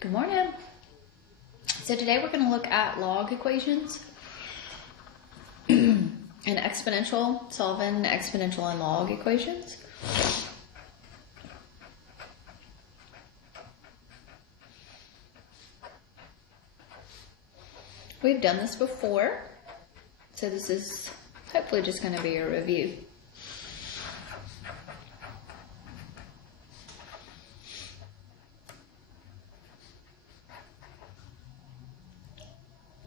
Good morning. So today we're going to look at log equations and exponential, solving exponential and log equations. We've done this before, so this is hopefully just going to be a review.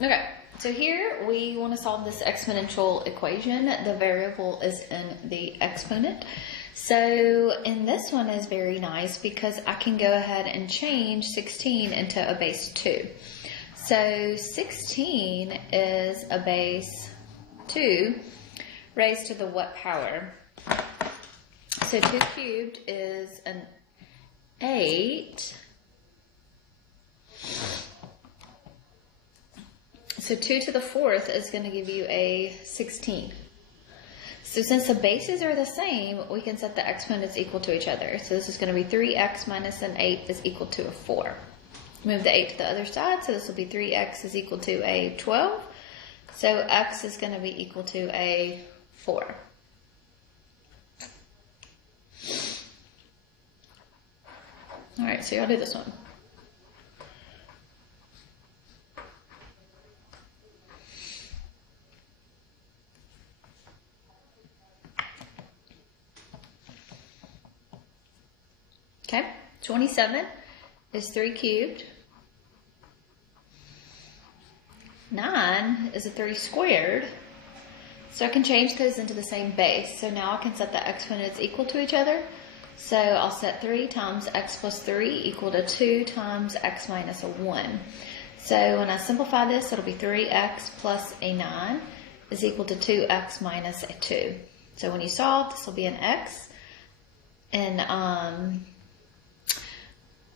Okay, so here we want to solve this exponential equation. The variable is in the exponent. So in this one is very nice because I can go ahead and change 16 into a base 2. So 16 is a base 2 raised to the what power? So 2 cubed is an 8. So 2 to the 4th is going to give you a 16. So since the bases are the same, we can set the exponents equal to each other. So this is going to be 3x minus an 8 is equal to a 4. Move the 8 to the other side, so this will be 3x is equal to a 12. So x is going to be equal to a 4. All right, so y'all do this one. Okay, 27 is 3 cubed. 9 is a 3 squared. So I can change those into the same base. So now I can set the exponents equal to each other. So I'll set 3 times x plus 3 equal to 2 times x minus a 1. So when I simplify this, it'll be 3x plus a 9 is equal to 2x minus a 2. So when you solve, this will be an x and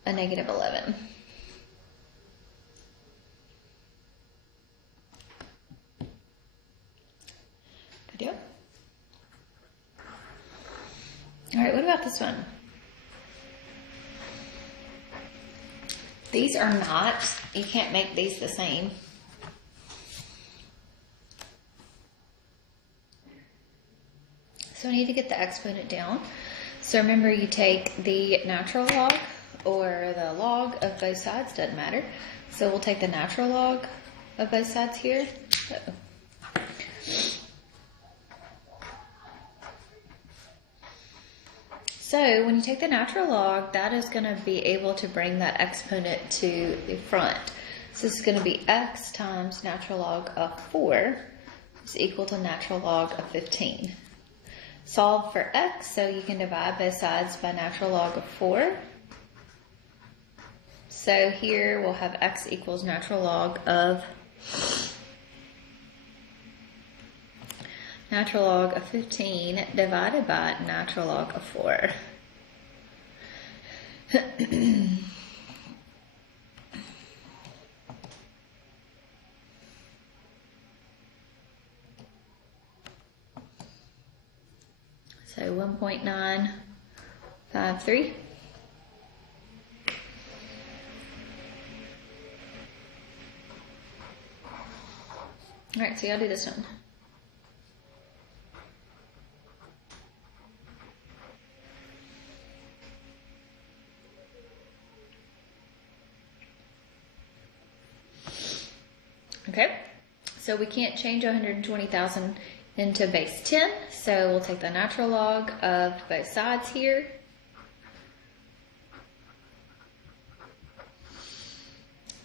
a negative 11. Good deal. All right, what about this one? These are not, you can't make these the same. So I need to get the exponent down. So remember, you take the natural log or the log of both sides, doesn't matter. So we'll take the natural log of both sides here. So when you take the natural log, that is going to be able to bring that exponent to the front. So this is going to be x times natural log of 4 is equal to natural log of 15. Solve for x, so you can divide both sides by natural log of 4. So here we'll have x equals natural log of 15 divided by natural log of 4. So 1.953. All right, so y'all do this one. Okay, so we can't change 120,000 into base 10, so we'll take the natural log of both sides here.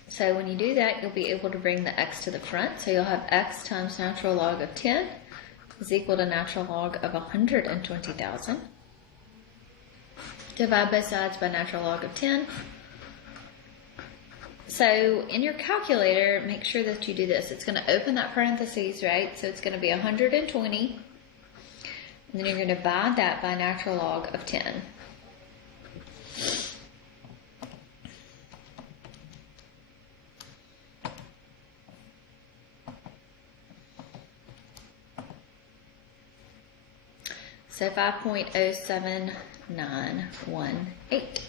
So when you do that, you'll be able to bring the x to the front. So you'll have x times natural log of 10 is equal to natural log of 120,000. Divide both sides by natural log of 10. So in your calculator, make sure that you do this. It's going to open that parentheses, right? So it's going to be 120. And then you're going to divide that by natural log of 10. So 5.07918.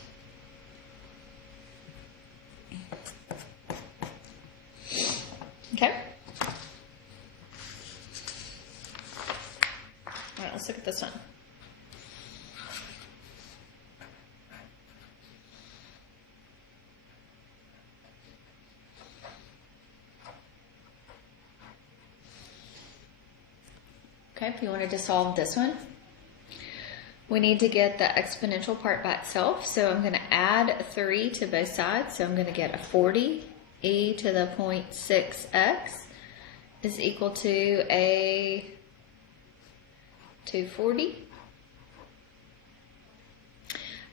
at this one. Okay, if you wanted to solve this one, we need to get the exponential part by itself. So I'm going to add 3 to both sides. So I'm going to get a 40 e to the 0.6x is equal to a 240.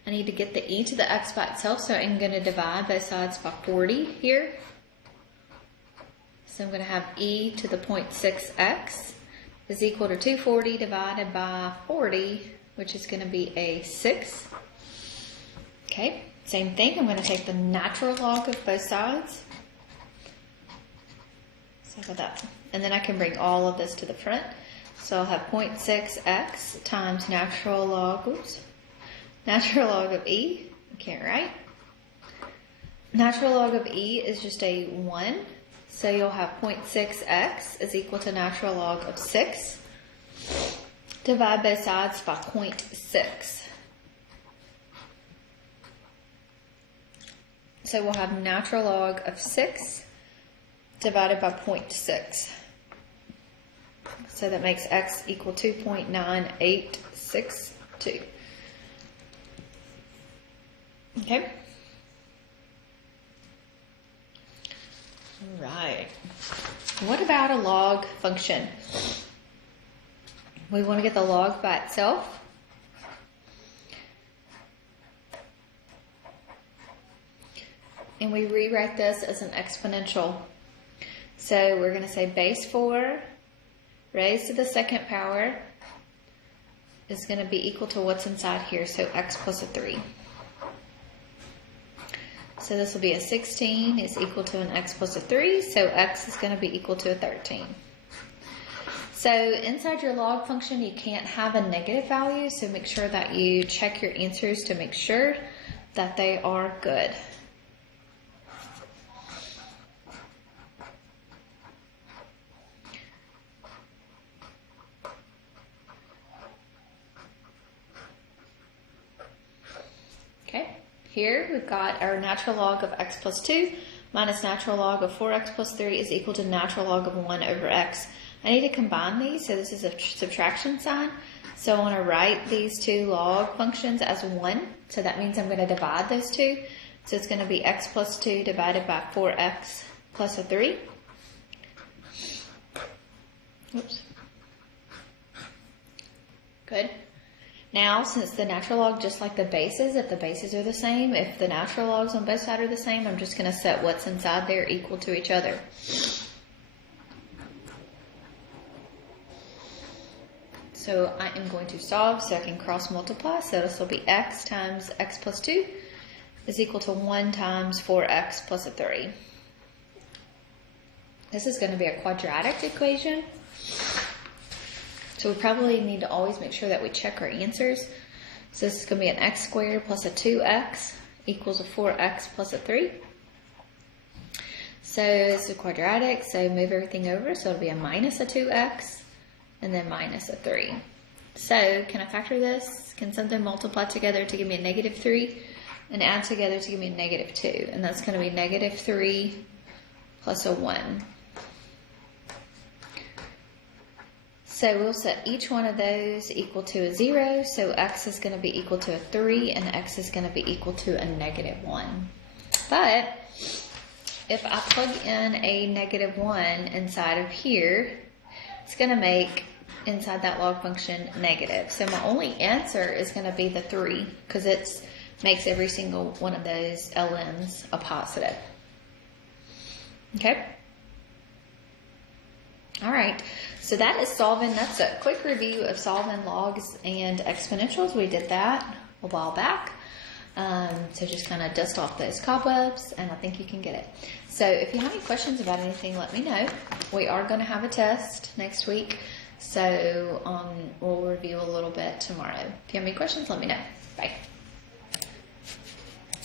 I need to get the e to the x by itself, so I'm going to divide both sides by 40 here. So I'm going to have e to the 0.6x is equal to 240 divided by 40, which is going to be a 6. Okay, same thing. I'm going to take the natural log of both sides. So look at that. And then I can bring all of this to the front. So I'll have 0.6x times natural log of e. I can't write. Natural log of e is just a 1. So you'll have 0.6x is equal to natural log of 6. Divide both sides by 0.6. So we'll have natural log of 6 divided by 0.6. So that makes x equal 2.9862. Okay. All right. What about a log function? We want to get the log by itself. And we rewrite this as an exponential. So we're going to say base 4 raised to the second power is going to be equal to what's inside here, so x plus a 3. So this will be a 16 is equal to an x plus a 3, so x is going to be equal to a 13. So inside your log function, you can't have a negative value, so make sure that you check your answers to make sure that they are good. Okay, here we've got our natural log of x plus 2 minus natural log of 4x plus 3 is equal to natural log of 1 over x. I need to combine these, so this is a subtraction sign. So I want to write these two log functions as 1. So that means I'm going to divide those two. So it's going to be x plus 2 divided by 4x plus a 3. Oops. Good. Now, since the natural log, just like the bases, if the bases are the same, if the natural logs on both sides are the same, I'm just going to set what's inside there equal to each other. So I am going to solve so I can cross multiply. So this will be x times x plus 2 is equal to 1 times 4x plus a 3. This is going to be a quadratic equation. So we probably need to always make sure that we check our answers. So this is going to be an x squared plus a 2x equals a 4x plus a 3. So it's a quadratic, so move everything over. So it'll be a minus a 2x and then minus a 3. So can I factor this? Can something multiply together to give me a negative 3 and add together to give me a negative 2? And that's going to be negative 3 plus a 1. So we'll set each one of those equal to a 0. So x is going to be equal to a 3 and x is going to be equal to a negative 1. But if I plug in a negative 1 inside of here, it's going to make inside that log function negative. So my only answer is going to be the 3 because it makes every single one of those LNs a positive. Okay? All right. So that is solving, that's a quick review of solving logs and exponentials. We did that a while back. So just kind of dust off those cobwebs and I think you can get it. So if you have any questions about anything, let me know. We are going to have a test next week. So we'll review a little bit tomorrow. If you have any questions, let me know. Bye.